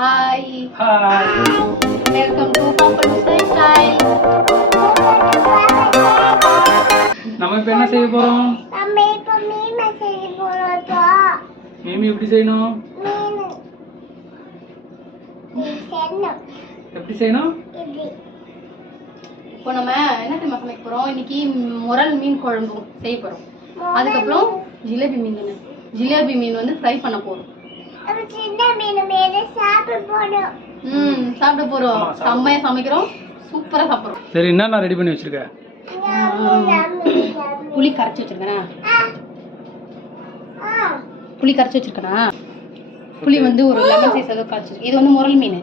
Hi. Hi. Welcome to Papalu's Lifestyle. நம்ம இப்ப என்ன செய்ய போறோம்? நம்ம இப்ப மீன் செய்ய போறோம். மீன் எப்படி செய்யணும்? எப்படி செய்யணும்? இப்போ நம்ம என்ன தெரியுமா சமைக்க போறோம்? இன்னைக்கு முரல் மீன் குழம்பு செய்ய போறோம். அதுக்கப்புறம் ஜிலேபி மீன் வந்து ஃப்ரை பண்ண போறோம். சின்ன மீன் மேல சாப்பிட போறோம். சாப்பிட போறோம். செம்மையா சமைக்கிறோம். சூப்பரா சாப்பிடுறோம். சரி, என்ன ரெடி பண்ணி வச்சிருக்க? புளி கரைச்சி வச்சிருக்கேனா? புளி வந்து ஒரு லெமன் சைஸ் அளவுக்கு கரைச்சி. இது வந்து முரல் மீன்.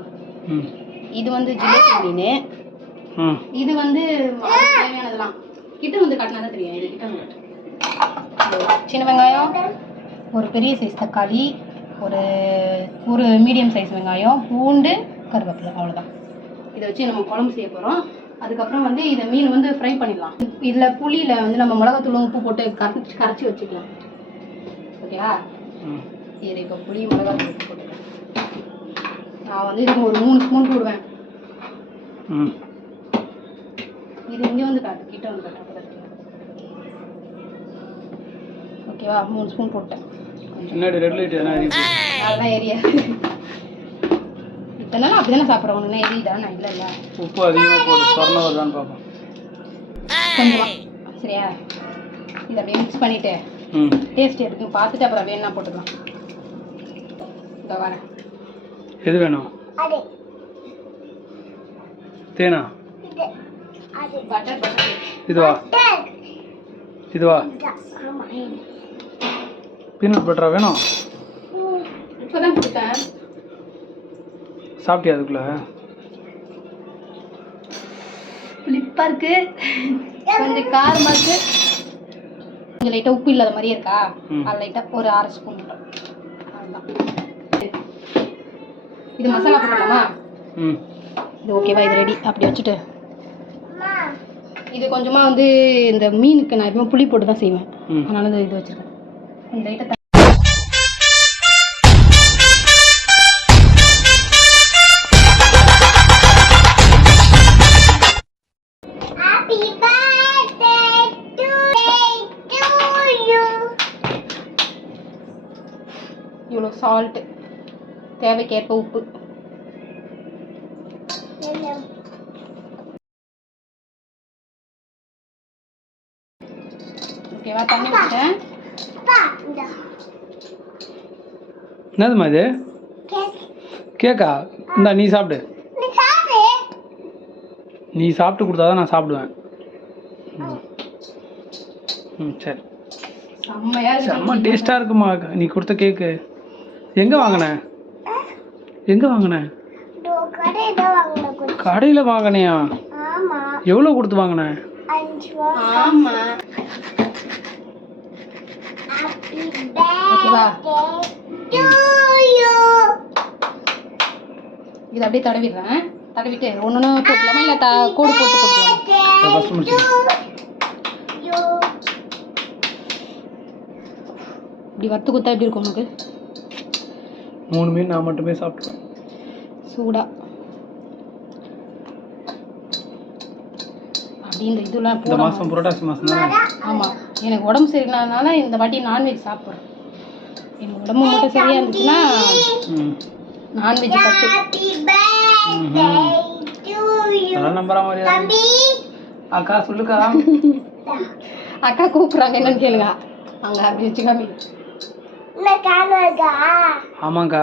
இது வந்து ஜிலேபி மீன். இது வந்து தேவையானதெல்லாம் கிட்ட வந்து காட்டினா தான் தெரியும். இது கிட்ட வந்து சின்ன வெங்காயம், ஒரு பெரிய சைஸ் தக்காளி, ஒரு மீடியம் சைஸ் வெங்காயம், பூண்டு, கருவேப்பிலை, அவ்வளோதான். இதை வச்சு நம்ம குழம்பு செய்ய போகிறோம். அதுக்கப்புறம் வந்து இதை மீன் வந்து ஃப்ரை பண்ணிடலாம். இதில் புளியில் வந்து நம்ம மிளகாத்தூள் உப்பு போட்டு கரைச்சி வச்சுக்கலாம். ஓகேவா? இதில் இப்போ புளி மிளகாத்தூள் உப்பு போட்டுக்கலாம். நான் வந்து இதுக்கு ஒரு 3 ஸ்பூன் போடுவேன். இது இங்கே வந்து காட்டு, கிட்ட வந்து காட்டு. ஓகேவா? 3 ஸ்பூன் போட்டேன். முன்னாடி ரெட் லைட் எதனா எரியுது. அதெல்லாம் எரியாது. இதனால அப்படிதானே சாப்பிட்றோம். ஒன்று எரியுதா? நான் இல்லை உப்பு அதிகமாக போடு, சொரணை வருதான்னு பார்ப்போம். கொஞ்சமா. சரியா? இதை அப்படியே மிக்ஸ் பண்ணிட்டு டேஸ்ட் இருக்கும் பார்த்துட்டு அப்புறம் வேணா போட்டுக்கலாம். இதோ வரேன். எது வேணும்? தேனா? பட்டர் இதுவா? பீனட் பட்டரா வேணும்? இப்போதான் கொடுத்தேன். சாப்பிட்டியா அதுக்குள்ள? புளிப்பா இருக்கு, கொஞ்சம் காரமா இருக்கு, கொஞ்சம் லைட்டா உப்பு இல்லாத மாதிரியே இருக்கா? அது லைட்டா ஒரு 1/2 ஸ்பூன் மட்டும். அதுதான். இது மசாலா போடலாமா? இது ஓகேவா? இது ரெடி. அப்படி வச்சுட்டு இது கொஞ்சமா வந்து இந்த மீனுக்கு நான் எப்பவுமே புளி போட்டு தான் செய்வேன். அதனால இது வச்சிருக்கேன். கொஞ்சம் லைட்டா இவ்வளோ சால்ட்டு, தேவைக்கேற்ப உப்பு. ஓகேவா? தண்ணி ஊற்றிட்டேன். என்னதுமா இது? கேக்கா? இந்தா நீ சாப்பிடு. நீ சாப்பிட்டு கொடுத்தாதான் நான் சாப்பிடுவேன். சரி. செம்ம டேஸ்டாக இருக்குமா நீ கொடுத்த கேக்கு? எங்கே வாங்கின? கடையில் வாங்கினியா? எவ்வளோ கொடுத்து வாங்கின? ஓகேவா? இது அப்படியே தடவிடுறேன். தடவிட்டு ஒன்று போட்டுக்கலாமா இல்லை கோடு போட்டு போட்டுக்கலாம்? இப்படி வறுத்து கொடுத்தா எப்படி இருக்கும் உனக்கு? 3 மீன் நான் மட்டுமே சாப்பிடுவேன். சூடா அப்படின்ற இதெல்லாம் இந்த மாதம் புரட்டாசி மாதம் தானே? ஆமாம். எனக்கு உடம்பு சரியில்லாதனால இந்த வாட்டி நான்வெஜ் சாப்பிட்றேன். எனக்கு உடம்பு மட்டும் சரியாக இருந்துச்சுன்னா நான்வெஜ் பத்து. அதெல்லாம் நம்புற மாதிரியா? அக்கா சொல்லுக்கா. அக்கா கூப்பிட்றாங்க, என்னன்னு கேளுங்க. அங்கே அப்படி வச்சுக்காமி. ஆமாக்கா.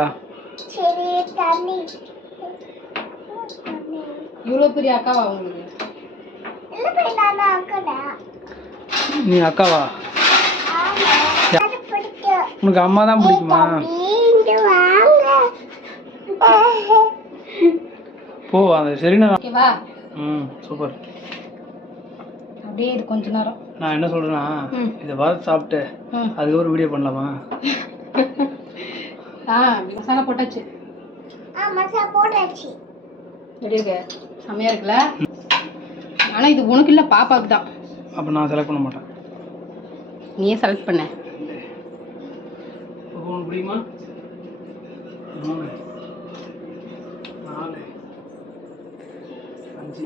இவ்வளோ பெரிய அக்காவா உங்களுக்கு? நீ அக்காவா? உனக்கு அம்மா தான் பிடிக்குமா? போ அந்த சரிண்ணா. ஓகேவா? சூப்பர். அப்படியே இது கொஞ்ச நேரம் நான் என்ன சொல்றேன்னா, இதை பார்த்து சாப்பிட்டு அதுக்கு ஒரு வீடியோ பண்ணலாமா? மசாலா போட்டாச்சு. எப்படி இருக்கு? செம்மையா இருக்குல்ல? ஆனா இது உனக்கு இல்லை, பாப்பாவுக்கு தான். அப்போ நான் செலக்ட் பண்ண மாட்டேன். நீயே செலக்ட் பண்ண. உனக்கு பிடிக்குமா? 4 5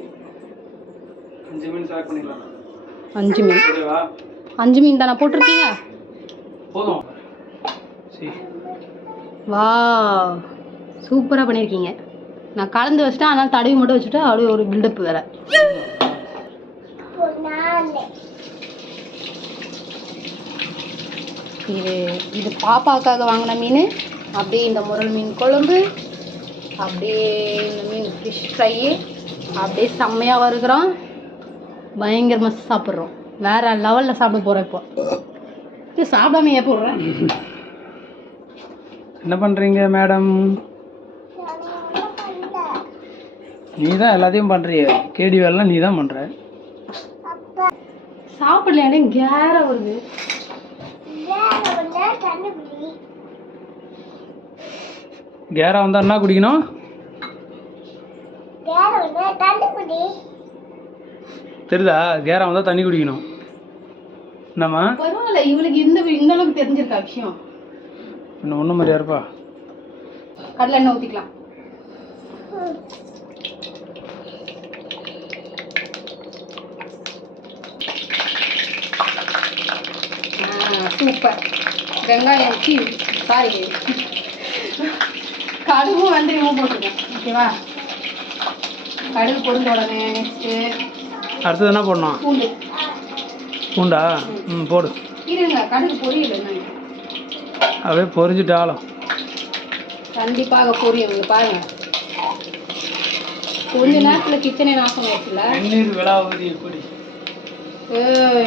5 மீன் செலக்ட் பண்ணிக்கலாம். 5 மீன். ஓகேவா? 5 மீன் தானே போட்டிருக்கீங்க? போதும். சரி. வா, சூப்பராக பண்ணியிருக்கீங்க. நான் கலந்து வச்சுட்டேன், அதனால் தடவி மட்டும் வச்சுட்டு அப்படியே ஒரு பில்டப் வேறு. இது பாப்பாவுக்காக வாங்கின மீன். அப்படியே இந்த முரல் மீன் குழம்பு, அப்படியே இந்த மீன் ஃபிஷ் ஃப்ரை, அப்படியே செம்மையாக வறுக்கிறோம். பயங்கரமாக சாப்பிட்றோம். வேறு லெவலில் சாப்பிட போகிறேன். இப்போ இது சாப்பிடாம ஏன் போடுறேன்? என்ன பண்ணுறீங்க மேடம்? நீ தான் எல்லாத்தையும் பண்ணுறிய. கேடி வேலைலாம் நீ தான் பண்ணுற. சாப்பிடலையானே கேர வருது. கேரா வந்தா என்ன குடிக்கணும்? தெரியுதா? கேரா வந்தா தண்ணி குடிக்கணும். என்னம்மா? பரவாயில்ல, இவளுக்கு இந்த அளவுக்கு தெரிஞ்சிருக்கா விஷயம். இன்னும் ஒன்றும் மாதிரியா இருப்பா. கடலை எண்ணெய் ஊற்றிக்கலாம். சூப்பர். வெங்காயம் சாரி, கடுகும் வெந்தயமும் போட்டுருக்கேன். ஓகேவா? கடுகு பொரிஞ்ச உடனே நெக்ஸ்ட்டு அடுத்தது என்ன போடணும்? பூண்டு. பூண்டா? ம், போடு. இருங்க, கடுகு பொரியல. அப்படியே பொரிஞ்சுட்டாலும் கண்டிப்பாக பொரியும். இங்க பாருங்க, கொஞ்ச நேரத்தில் கிச்சனே நாசம் ஆயிடுச்சுல. வெந்நீர் விழாவதி எப்படி?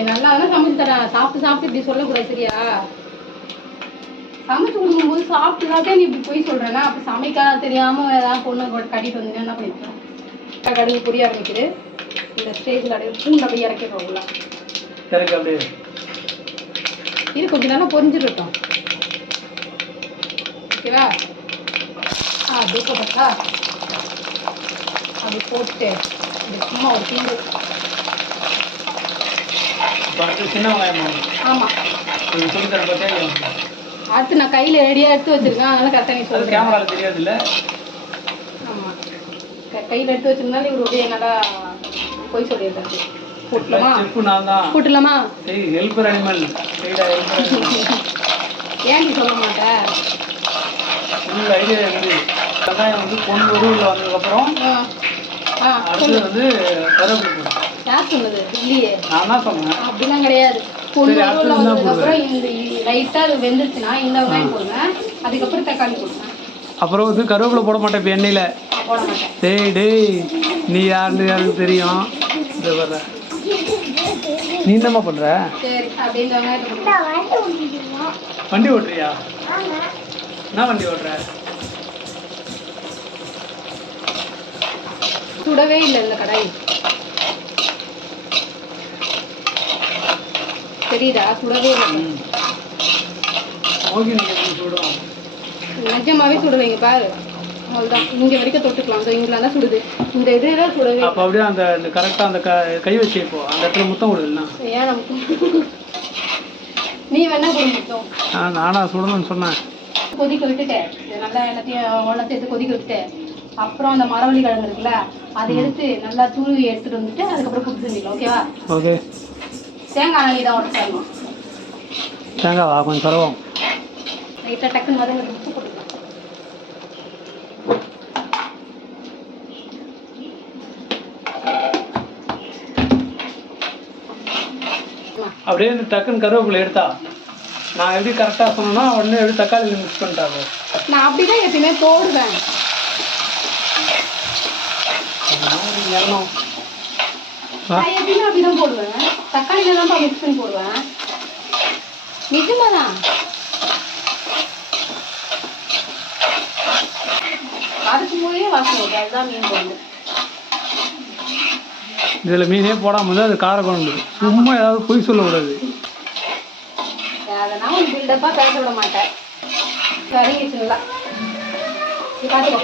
நல்லா தானே சமைச்சு தரேன். சாப்பிட்டு இப்படி சொல்லக்கூடாது, சரியா? சமைச்சு கொடுக்கும்போது சாப்பிட்டு நீ இப்படி போய் சொல்றேன்னா அப்போ சமைக்க தெரியாம ஏதாவது பொண்ணு கட்டிட்டு வந்தீங்கன்னா என்ன பண்ணிக்கலாம்? கடுகு பொரிய ஆரம்பிக்குது. இந்த ஸ்டேஜில் அப்படியே பூண்டு அப்படியே இறக்கிடுவோம்ல. அப்படியே இது கொஞ்ச நேரம் பொரிஞ்சிருக்கட்டும். ஓகேவா? அப்படியே போட்டா அப்படி போட்டு சும்மா ஒரு தீண்டு. சின்ன வெங்காயம். ஆமாம், சொல்லி தர பார்த்தே. அடுத்து நான் கையில் ரெடியாக எடுத்து வச்சிருக்கேன், அதனால கரெக்டாக நீ சொல்லுங்க. கேமராவில் தெரியாது இல்லை? ஆமாம், கையில் எடுத்து வச்சிருந்தாலும் இவர் அப்படியே நல்லா போய் சொல்லியிருக்காரு. போட்டுலாமா? போட்டுலாமா? Helper animal. ஏன் நீ சொல்ல மாட்டேன்? ஃபுல் ஐடியா இருக்குது. வெங்காயம் வந்து பொண்ணு உருவில் வந்ததுக்கப்புறம் அடுத்தது வந்து கருவேப்பிலை போடும். யார் சொன்னது? இல்லையே, நான் தான் சொன்னேன். அப்படிலாம் கிடையாது. பொண்ணு உருவில் வந்ததுக்கப்புறம் இந்த லைட்டாக அது வெந்துருச்சுன்னா இந்த வெங்காயம் போடுவேன், அதுக்கப்புறம் தக்காளி போடுவேன். அப்புறம் வந்து கருவேப்பிலை போட மாட்டேன் இப்போ எண்ணெயில். போட மாட்டேன். டேய் நீ யாருன்னு யாருக்கு தெரியும்? இதை வர்ற நீ என்னம்மா பண்ணுற? சரி, அப்படியே இந்த வெங்காயத்தை வண்டி ஓட்டுறியா? என்ன வண்டி ஓட்டுற? சுடவே இல்லை இந்த கடாய், தெரியுதா? சுடவே இல்லை. ஓகே, நீங்கள் சுடும். நிஜமாவே சுடுவீங்க பாரு. அவ்வளோதான், இங்கே வரைக்கும் தொட்டுக்கலாம். ஸோ இங்கே தான் சுடுது. இந்த இதுதான் சுடவே. அப்போ அப்படியே அந்த கரெக்டாக அந்த கை வச்சு இப்போ அந்த இடத்துல முத்தம் கொடுதுண்ணா. ஏன் நமக்கு நீ வேணா கொடு முத்தம். நானா சுடணும்னு சொன்னேன். கொதிக்க விட்டுட்டேன். இது நல்லா எல்லாத்தையும் ஒன்றா சேர்த்து கொதிக்க விட்டுட்டேன். அப்புறம் அந்த மரவள்ளி கிழங்கு இருக்குல்ல, அதை எடுத்து நல்லா துருவி எடுத்துட்டு வந்துட்டு அதுக்கப்புறம் புட்டு செஞ்சுக்கலாம். ஓகேவா? ஓகே. தேங்காய் நாளி தான் உடச்சு தரணும். தேங்காவா? கொஞ்சம் பரவாயில்ல. லைட்டாக டக்குன்னு வந்து உப்பு போட்டுக்கலாம். அப்படியே இந்த டக்குன்னு கருவேப்பிலை எடுத்தா நான் எப்படி கரெக்டாக சொன்னேன்னா உடனே எப்படி தக்காளியில் மிக்ஸ் பண்ணிட்டாங்க. நான் அப்படிதான் எப்பயுமே போடுவேன். நான் எப்பயுமே அப்படிதான் போடுவேன். தக்காளியில தான் மிக்ஸ் பண்ணி போடுவேன். நிஜமாதான். அதுக்கும் போதே வாசனை வருது. அதுதான் மீன் குழம்பு. இதில் மீனே போடாமல் அது கார குழம்பு. சும்மா ஏதாவது பொய் சொல்லக்கூடாது. அதெல்லாம் ஒரு பில்டப்பாக பேச விட மாட்டேன். சரிங்க, பார்த்துக்கோ.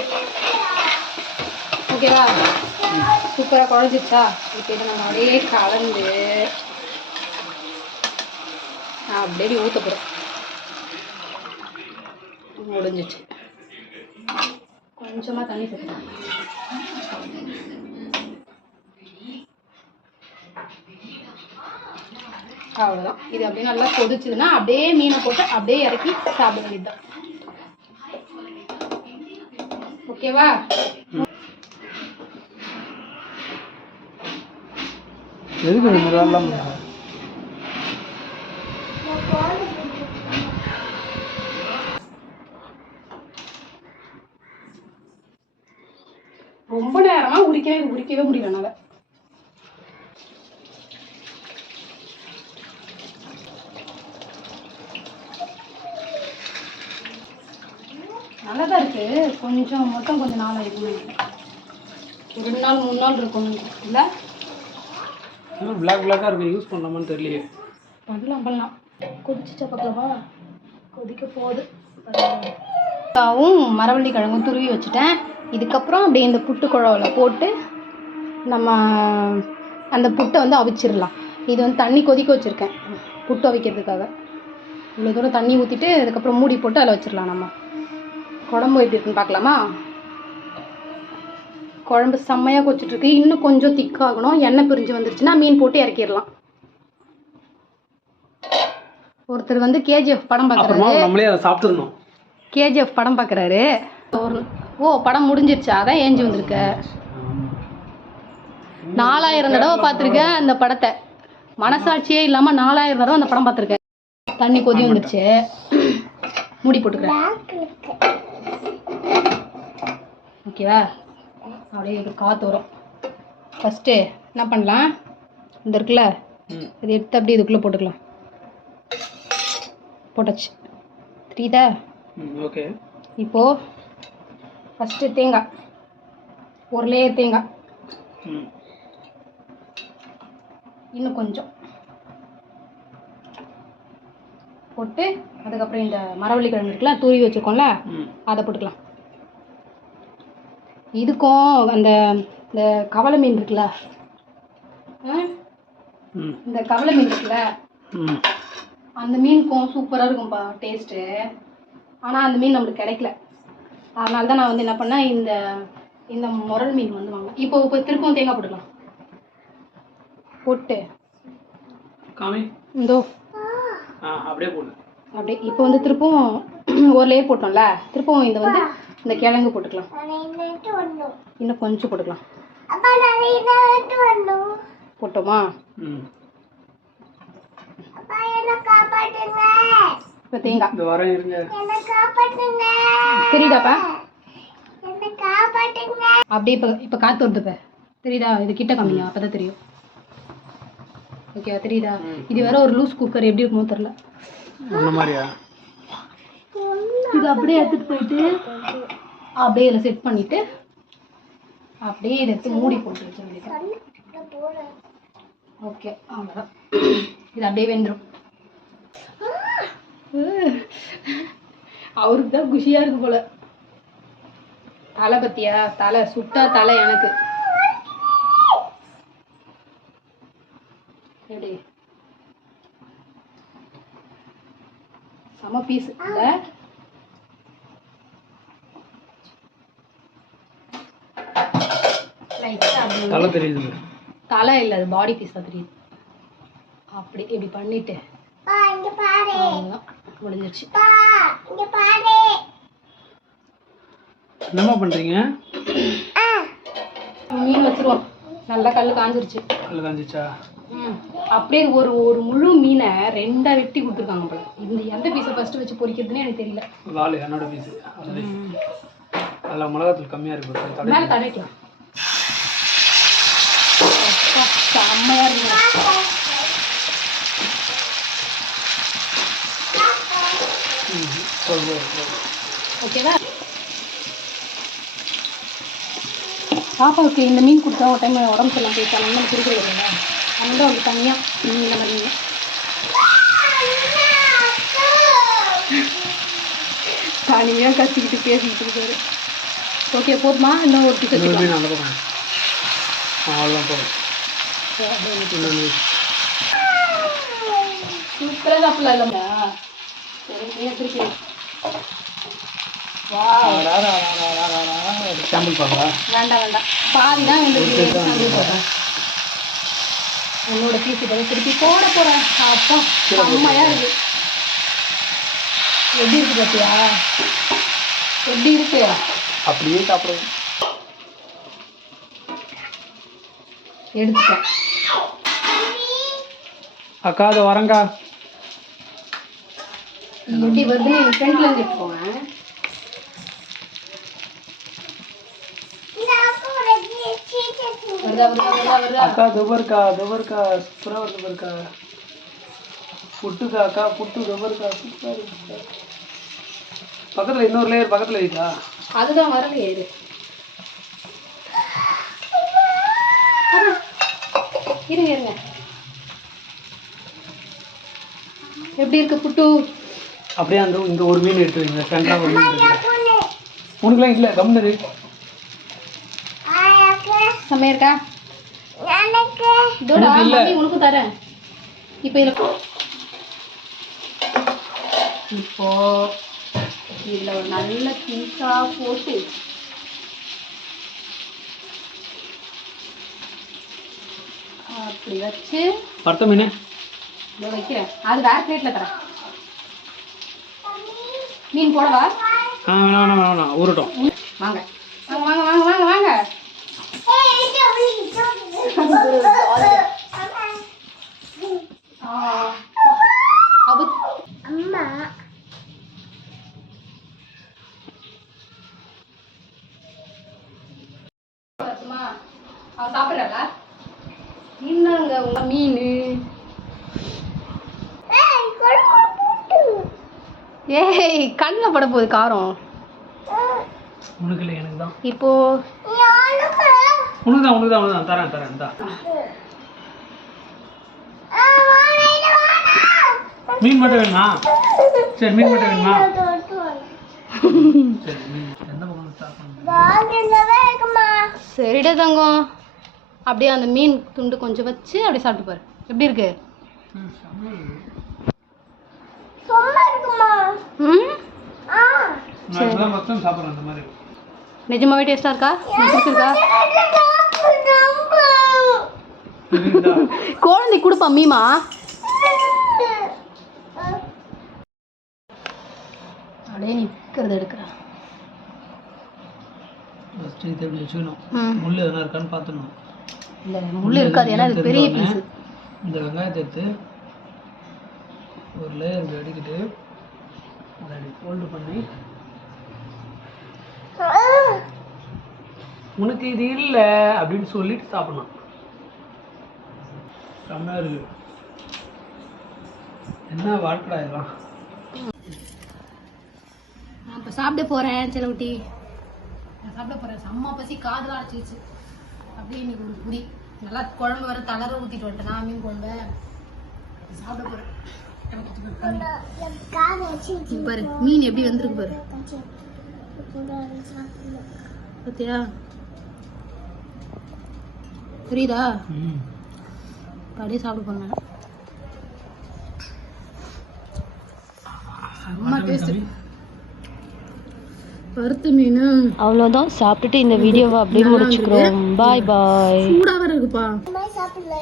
ஓகேவா? சூப்பராக குழஞ்சிச்சா? இப்போ இதை நம்ம அப்படியே கலந்து அப்படியே ஊற்ற போகிறோம். முடிஞ்சிச்சு. கொஞ்சமாக தண்ணி சேர்த்துக்கலாம். அவ்வளோதான். இது அப்படியே நல்லா கொதிச்சுதுன்னா அப்படியே மீனை போட்டு அப்படியே இறக்கி சாப்பிட வேண்டியதுதான். ஓகேவா? எதுக்கு இந்த மாதிரிலாம் ரொம்ப நேரமா உரிக்கவே முடியல என்னால. நல்லாதான் இருக்கு. கொஞ்சம் மட்டும் கொஞ்சம் நாள் ஆயிடுச்சு. 2 நாள் 3 நாள் இருக்கும் இல்லை? பிளாக்காக இருக்கு. யூஸ் பண்ணலாமான்னு தெரியலையே. பண்ணலாம். கொதிச்சுச்சா பார்க்கலாமா? கொதிக்க போகுது. மரவள்ளி கிழங்கும் துருவி வச்சுட்டேன். இதுக்கப்புறம் அப்படியே இந்த புட்டு குழாவில் போட்டு நம்ம அந்த புட்டை வந்து அவிச்சிடலாம். இது வந்து தண்ணி கொதிக்க வச்சுருக்கேன் புட்டு அவிக்கிறதுக்காக. இவ்வளோ தூரம் தண்ணி ஊற்றிட்டு அதுக்கப்புறம் மூடி போட்டு அதில் வச்சிடலாம். நம்ம குழம்பு எப்படி இருக்குன்னு பார்க்கலாமா? குழம்பு செம்மையாக கொச்சிட்ருக்கு. இன்னும் கொஞ்சம் திக்காகணும். எண்ணெய் பிரிஞ்சு வந்துருச்சுன்னா மீன் போட்டு இறக்கிடலாம். ஒருத்தர் வந்து கேஜிஎஃப் படம் பார்க்குறாரு. நம்மளே அதை சாப்பிட்டுருந்தோம். கேஜிஎஃப் படம் பார்க்குறாரு. படம் முடிஞ்சிருச்சா? அதான் ஏஞ்சி வந்திருக்க. 4000 தடவை பார்த்துருக்கேன் அந்த படத்தை. மனசாட்சியே இல்லாமல் 4000 தடவை அந்த படம் பார்த்துருக்கேன். தண்ணி கொதி வந்துருச்சு. மூடி போட்டுக்கிறேன். ஓகேவா? அப்படியே காற்று வரும். ஃபஸ்ட்டு என்ன பண்ணலாம், இந்த இருக்குல்ல இதை எடுத்து அப்படியே இதுக்குள்ளே போட்டுக்கலாம். போட்டாச்சு. தெரியுதா? ஓகே. இப்போது ஃபஸ்ட்டு தேங்காய், ஒரு லேயர் தேங்காய், இன்னும் கொஞ்சம் போட்டு அதுக்கப்புறம் இந்த மரவள்ளி கிழங்கு இருக்குல்ல தூவி வச்சுருக்கோம்ல அதை போட்டுக்கலாம். இதுக்கும் அந்த இந்த கவலை மீன் இருக்குல்ல, இந்த கவலை மீன் இருக்குல்ல அந்த மீனுக்கும் சூப்பராக இருக்கும்பா டேஸ்ட்டு. ஆனால் அந்த மீன் நம்மளுக்கு கிடைக்கல. அதனால தான் நான் வந்து என்ன பண்ணேன், இந்த இந்த முரல் மீன் வந்து வாங்க. இப்போ திருப்பவும் தேங்காய் போட்டுக்கலாம். போட்டு இந்தோ அப்படியே போடு. அப்படியே இப்போ வந்து திருப்பவும் ஒரு லேயர் போட்டோம்ல, திருப்பவும் இந்த வந்து இந்த கிழங்கு போட்டுக்கலாம். இன்னும் கொஞ்சம் போட்டுக்கலாம். போட்டோமா? இப்போ தேங்காய் தெரியுதாப்பா? அப்படியே இப்போ காற்று வருதுப்ப தெரியுதா? இது கிட்ட காமிங்க, அப்போ தான் தெரியும். ஓகேவா? தெரியுதா? இது வேற ஒரு லூஸ் குக்கர், எப்படி இருக்குமோ தெரில. இது அப்படியே எடுத்துட்டு போயிட்டு அப்படியே இதில் செட் பண்ணிட்டு அப்படியே இதை எடுத்து மூடி போட்டு வச்சு. ஓகே, அவ்வளோதான். இது அப்படியே வெந்துடும். அவருக்கு தான் குஷியாக இருக்கு போல. தலை பத்தியா? தலை சுட்டா தலை எனக்கு. எப்படி செம பீஸ் இல்லை? தலை தெரியுது. தலை இல்லை, அது பாடி பீஸ் தான் தெரியுது. அப்படி இப்படி பண்ணிட்டு முடிஞ்சிருச்சு. என்னமா பண்றீங்க? மீன் வச்சிருவோம். நல்லா கல் காஞ்சிருச்சு. கல் காஞ்சிச்சா? அப்படியே ஒரு ஒரு முழு மீனை 2ஆ வெட்டி கொடுத்துருக்காங்க போல. இந்த எந்த பீஸை ஃபர்ஸ்ட் வச்சு பொரிக்கிறதுன்னு எனக்கு தெரியல. வாழை என்னோட பீஸ். அதில் மிளகாத்தூள் கம்மியாக இருக்கு. மேலே தடவிக்கலாம். செம்மையாக இருக்கு. ஓகேவா? பாப்பாவுக்கு இந்த மீன் கொடுத்தா ஒரு டைம் உடம்பு சரியில்லாம போயிட்டாங்க. நம்ம கொடுக்குறது இல்லையா? அந்த ஒரு தனியாக இந்த மாதிரி தனியாக கத்திக்கிட்டு பேசிக்கிட்டு இருக்காரு. ஓகே, போதுமா? இன்னும் ஒரு பீஸ் சூப்பராக சாப்பிடலாம் இல்லையா? சரி, திருப்பி சாம்பிள் பார்க்கலாம். வேண்டாம் வேண்டாம், பாதி தான் வந்து உன்னோட பீஸ் இப்போ திருப்பி போட போகிறேன். அப்பா செம்மையாக இருக்கு. எப்படி இருக்கு பார்த்தியா? எப்படி இருக்கு? அப்படியே சாப்பிடுவோம். எடுத்துட்டேன். அக்கா அது வரங்கா. எப்படி வருதுன்னு என் ஃப்ரெண்ட்ல இருந்து எடுத்துக்கோங்க. வருதா வருதா வருதா வருதா? அக்கா துபர்க்கா துபர்க்கா சூப்பராக வருது பாருக்கா. புட்டுக்கா அக்கா புட்டு துபர்க்கா சூப்பராக இருக்குக்கா. பக்கத்தில் இன்னொரு லேயர் பக்கத்தில் இருக்கா? அதுதான் வரலையே இது. இருங்க இருங்க. எப்படி இருக்கு புட்டு? அப்படியே அந்த இங்கே ஒரு மீன் எடுத்து வைங்க. சென்டராக ஒரு மீன் இருக்கு. உனக்குலாம் இல்லை கம்னு செம்மையா இருக்கா? இதோட மம்மி உனக்கும் தரேன். இப்போ இதில் ஒரு நல்ல பீஸா போட்டு அப்படி வச்சு பருத்த மீன் இதோ வைக்கிறேன். அது வேற பிளேட்ல தரேன். மீன் போடவா? வேணாம் வேணாம் ஊறட்டும். வாங்க வாங்க வாங்க வாங்க வாங்க வாங்க. அம்மா அவ சாப்பிட்றாளா? என்னங்க உங்க மீன்? ஏய் கண்ணில் பட போகுது காரம். உனக்கு இல்லை எனக்கு தான். இப்போ உனக்கு தான் உனக்கு தான் தரேன் தரேன் தான். மீன் மட்டும் வேணுமா? சரி மீன் மட்டும் வேணுமா? சரி மீன் எந்த பக்கம் ஸ்டார்ட் பண்ணுங்க. சரிடா தங்கம். அப்படியே அந்த மீன் துண்டு கொஞ்சம் வச்சு அப்படியே சாப்பிட்டு பாரு. எப்படி இருக்கு? நான் இப்பதான் ஃபர்ஸ்ட் டைம் சாப்பிட்றேன் அந்த மாதிரி. நிஜமாவே டேஸ்டா இருக்கா? பிடிச்சிருக்கா? குழந்தை கொடுப்பா மீமா. அப்படியே நிற்கிறது எடுக்கிறேன். ஃபஸ்ட்டு இதை எப்படி வச்சுக்கணும். முள் எதனா இருக்கான்னு பார்த்துக்கணும். இல்லை முள் இருக்காது, ஏன்னா இது பெரிய பீஸ். இந்த வெங்காயத்தை எடுத்து ஒரு லேயர் இப்படி அடிக்கிட்டு அதை அப்படி ஃபோல்டு பண்ணி உனக்கு இது இல்லை அப்படின்னு சொல்லிட்டு சாப்பிடணும். செம்மையாக இருக்கு. என்ன வாழ்க்கடா இதெல்லாம். நான் இப்போ சாப்பிட போகிறேன் செலவுட்டி. நான் சாப்பிட போகிறேன். செம்ம பசி, காதுலாம் அடைச்சிச்சு. அப்படியே இன்னைக்கு ஒரு புடி நல்லா குழம்பு வர தளர ஊற்றிட்டு வந்துட்டேன். நான் மீன் குழம்பு சாப்பிட போகிறேன். பாரு மீன் எப்படி வந்திருக்கு பாரு. பார்த்தியா? புரியுதா? அப்படியே சாப்பிட போனேன். செம்ம டேஸ்ட். வறுத்த மீன். அவ்வளோதான், சாப்பிட்டுட்டு இந்த வீடியோவை அப்படியே முடிச்சுக்கிறோம். பாய் பாய். சூடாக இருக்குப்பா. சாப்பிடல